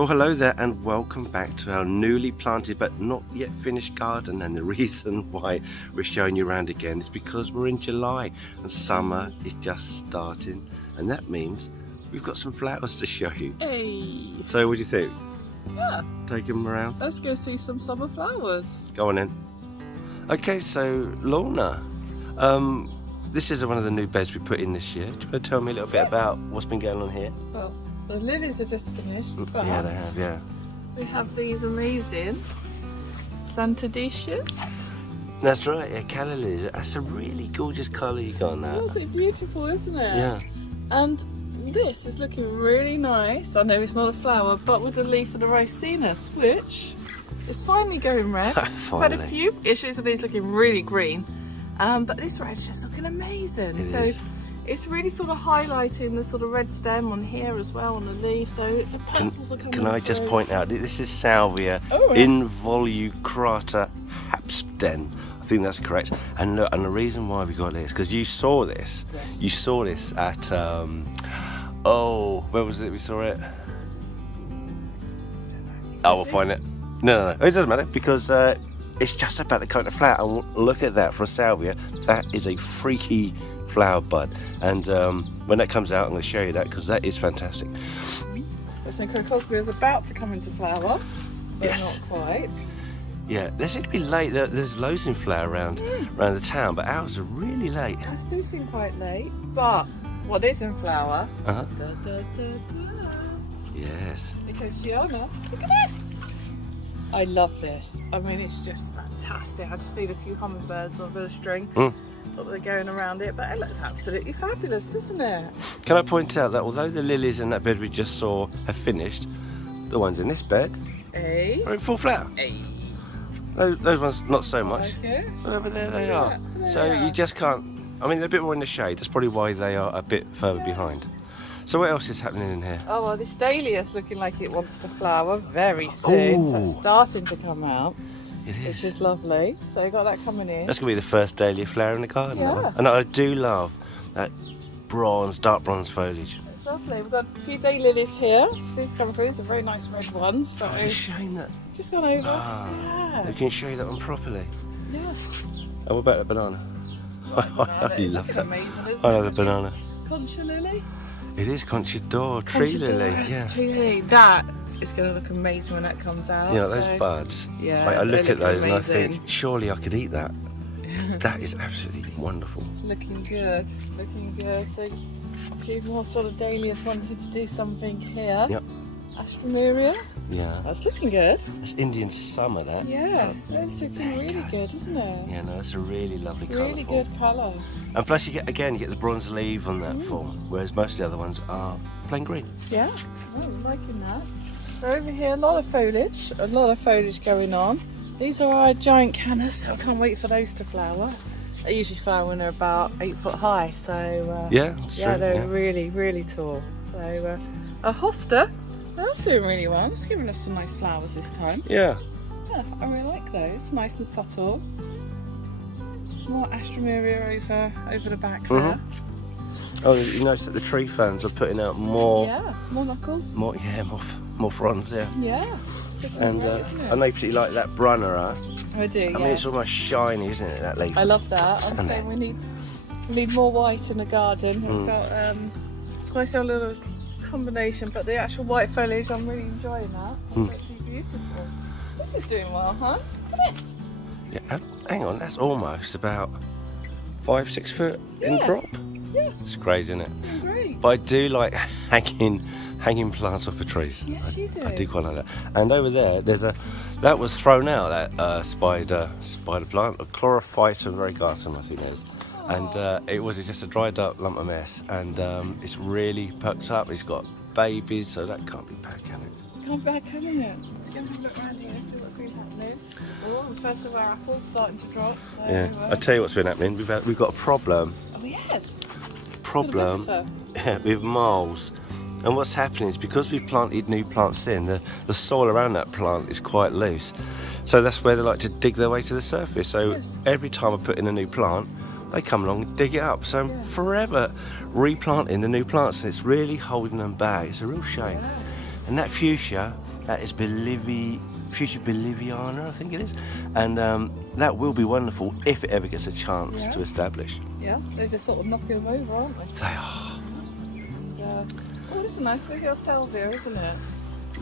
Well, hello there and welcome back to our newly planted but not yet finished garden. And the reason why we're showing you around again is because we're in July and summer is just starting, and that means we've got some flowers to show you. Hey! So what do you think? Yeah, Take them around? let's go see some summer flowers. Go on in. Okay, so Lorna, this is one of the new beds we put in this year. Do you want to tell me a little bit about what's been going on here? Well, the lilies are just finished, but Yeah, they have, yeah. we have these amazing Santadicias. That's right, yeah, calla lilies. That's a really gorgeous colour you got on that. Isn't it beautiful, isn't it? Yeah. And this is looking really nice. I know it's not a flower, but with the leaf of the Ricinus, which is finally going red. I've had a few issues of these looking really green, but this red's just looking amazing. It's really sort of highlighting the sort of red stem on here as well on the leaf. So the purples are coming Can I just point out, this is Salvia involucrata hapsden. I think that's correct. And look, and the reason why we got this, because you saw this. Yes. You saw this at, where was it we saw it? Oh, we'll find it. No, it doesn't matter, because it's just about to come to flower. And look at that, for a salvia, that is a freaky flower bud. And when that comes out, I'm going to show you that, because that is fantastic. So Crocosmia is about to come into flower, but yes, not quite. Yeah, they seem to be late. There's loads in flower around the town, but ours are really late. Ours do seem quite late, but what is in flower? Yes. Nicosiana. Look at this! I love this. I mean, it's just fantastic. I just need a few hummingbirds on a bit of string. Thought they're going around it, but it looks absolutely fabulous, doesn't it? Can I point out that although the lilies in that bed we just saw have finished, the ones in this bed are in full flower. Those ones not so much. But over there they are. So you just can't. I mean, they're a bit more in the shade. That's probably why they are a bit further behind. So what else is happening in here? Oh well, this dahlia's looking like it wants to flower very soon. So it's starting to come out. It is. Which is lovely. So you got that coming in. That's going to be the first dahlia flower in the garden. Yeah. And I do love that dark bronze foliage. It's lovely. We've got a few daylilies here. So these come through. These are very nice red ones. So it's a shame that. Just gone over. Yeah. We can show you that one properly. Yeah. And what about the banana? I love that. Amazing, I love the banana. Concha lily? It is conchador, tree lily. Yeah. Tree lily. That is going to look amazing when that comes out. You know, those buds. Yeah. Like, I look at those amazing. and I think, surely I could eat that. That is absolutely wonderful. It's looking good. Looking good. So a few more sort of dahlias wanted to do something here. Yep. Astrameria. Yeah. That's looking good. It's Indian summer, that. Yeah. That's looking really good, isn't it? Yeah, no, that's a really lovely colour. Really good colour. And plus you get the bronze leaf on that form, whereas most of the other ones are plain green. Yeah. Oh, I'm liking that. So over here, a lot of foliage going on. These are our giant cannas, so I can't wait for those to flower. They usually flower when they're about 8 foot high, so yeah, that's true. They're really, really tall. So a hosta, that's doing really well. It's giving us some nice flowers this time. Yeah. Yeah, I really like those. Nice and subtle. More Astrameria over the back there. Oh, you notice that the tree ferns are putting out more. Yeah, more knuckles. More fronds, yeah. Yeah. And great, I know you particularly like that Brunnera. I do. I mean, it's almost shiny, isn't it? That leaf. I love that. I'm saying we need more white in the garden. We've got nice little combination, but the actual white foliage, I'm really enjoying that. It's actually beautiful. This is doing well, huh? Look at this. Yeah. Hang on, that's almost about 5-6 foot in drop. Yeah. It's crazy, isn't it? Great. But I do like hanging plants off of trees. Yes, you do. I do quite like that. And over there, that was thrown out, that spider plant, a Chlorophytum variegatum, I think it is. And it was just a dried up lump of mess, and it's really perked up. It's got babies, so that can't be bad, can it? Can't be bad, can it? Let's go and have a look around here, see what's been happening. Oh, the first of our apples starting to drop. So, yeah, I'll tell you what's been happening. We've got a problem. Oh yes. Problem with moles. And what's happening is because we've planted new plants in, the soil around that plant is quite loose. So that's where they like to dig their way to the surface. So every time I put in a new plant, they come along and dig it up. So I'm forever replanting the new plants, and it's really holding them back. It's a real shame. And that fuchsia That is Fuchsia Boliviana, I think it is. And that will be wonderful if it ever gets a chance to establish. Yeah, they're just sort of knocking them over, aren't they? They are. Yeah. Oh, this is a nice little salvia, isn't it?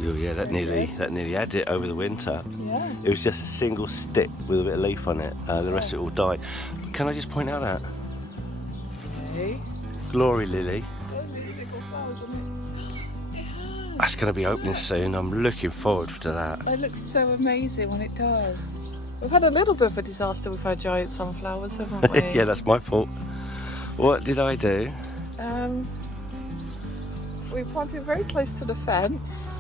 Oh, yeah, that nearly had it over the winter. Yeah. It was just a single stick with a bit of leaf on it. The rest of it all died. But can I just point out that? Okay. Glory lily. Oh, these little flowers, isn't it? Yeah. That's going to be opening soon. I'm looking forward to that. It looks so amazing when it does. We've had a little bit of a disaster with our giant sunflowers, haven't we? Yeah, that's my fault. What did I do? We planted very close to the fence.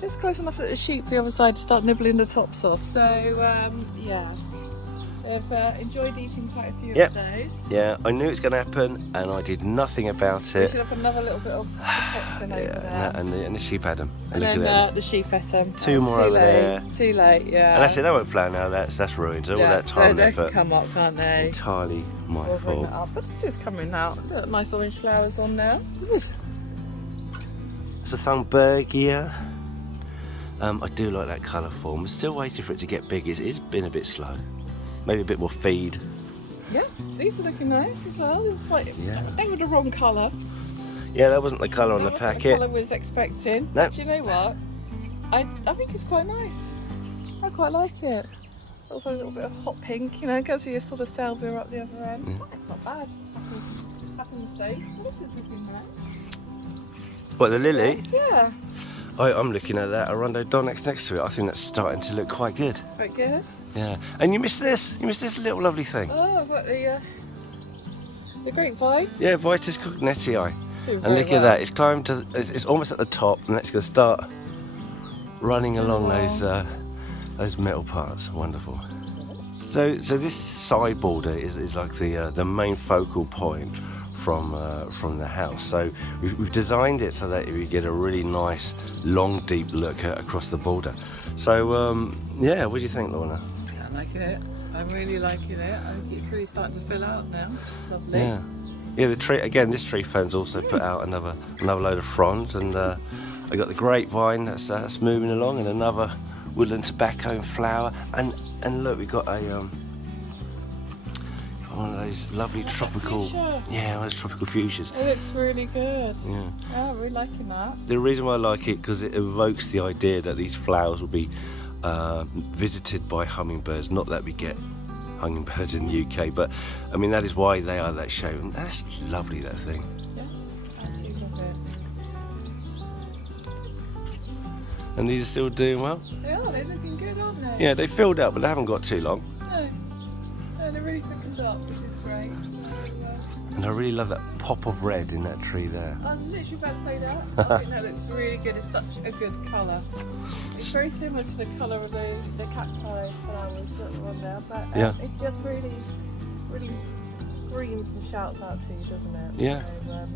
Just close enough that the sheep the other side start nibbling the tops off. So, yes. They've enjoyed eating quite a few of those. Yeah, I knew it was going to happen and I did nothing about it. We should have another little bit of protection over there. And the sheep had them. And then the sheep ate them. Two more over there. Too late, yeah. And that's it, they won't flower now, that's ruined. All that time and effort. They can come up, can't they? Entirely my fault. But this is coming out. Look, nice orange flowers on there. It's a Thunbergia. I do like that colour form. I'm still waiting for it to get big. It's been a bit slow. Maybe a bit more feed. Yeah, these are looking nice as well. It's like they were the wrong colour. Yeah, that wasn't the colour on the packet. The colour I was expecting. No. But do you know what? I think it's quite nice. I quite like it. Also a little bit of hot pink, you know, gives you a sort of salvia up the other end. Yeah. It's not bad. Happy mistake. This is looking nice. What, the lily? Yeah. I'm looking at that Arundodonyx next to it. I think that's starting to look quite good. Quite good. Yeah. And you missed this. You missed this little lovely thing. Oh, I've got the grapevine. Yeah, Vitis cognetii. And look at that. It's climbed to. It's almost at the top, and it's going to start running along those metal parts. Wonderful. So this side border is like the main focal point from the house. So we've designed it so that we get a really nice, long, deep look across the border. So yeah, what do you think, Lorna? Yeah, I'm liking it. I'm really liking it. I think it's really starting to fill out now. It's lovely. Yeah. Yeah, the tree again. This tree fern's also put out another load of fronds, and I got the grapevine that's moving along, and another woodland tobacco in flower, and look, we got a one of those lovely tropical, one of those tropical fuchsias. It looks really good. Yeah. Yeah, I'm really liking that. The reason why I like it because it evokes the idea that these flowers will be visited by hummingbirds. Not that we get hummingbirds in the UK, but I mean that is why they are that shape, and that's lovely, that thing. Yeah, absolutely love it. And these are still doing well? They are, they're looking good, aren't they? Yeah, they filled up, but they haven't got too long. No, they're really thickened up, which is great. And I really love that pop of red in that tree there. I was literally about to say that. I think that looks really good. It's such a good colour. It's very similar to the colour of the cacti flowers that are on there, but it just really screams and shouts out to you, doesn't it? Yeah. So,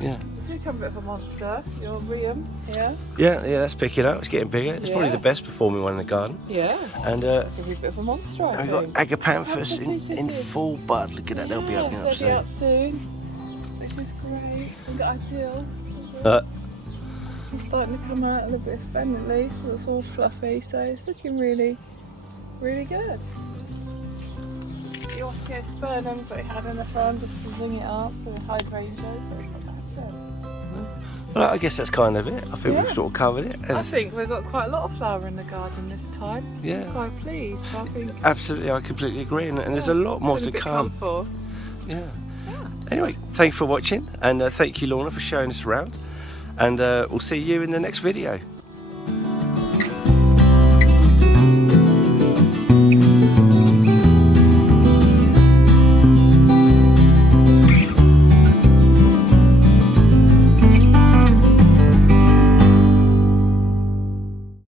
yeah. It's become a bit of a monster. Your Riam here. Yeah, that's picking up. It's getting bigger. It's probably the best performing one in the garden. Yeah. And it's a bit of a monster, I think. We've got agapanthus in full bud. Look at that. They'll be up soon. They'll be out soon, which is great. We've got ideal. It's starting to come out a little bit of fennel leaf, so it's all fluffy, so it's looking really, really good. The osteospermums that we had in the front just to zing it up for the hydrangeas, so it's not bad. Well, I guess that's kind of it. I think we've sort of covered it. I think we've got quite a lot of flower in the garden this time. Yeah. I'm quite pleased. I think. Absolutely, I completely agree, and there's a lot more to come. Yeah. Anyway, thanks for watching, and thank you, Lorna, for showing us around. And we'll see you in the next video.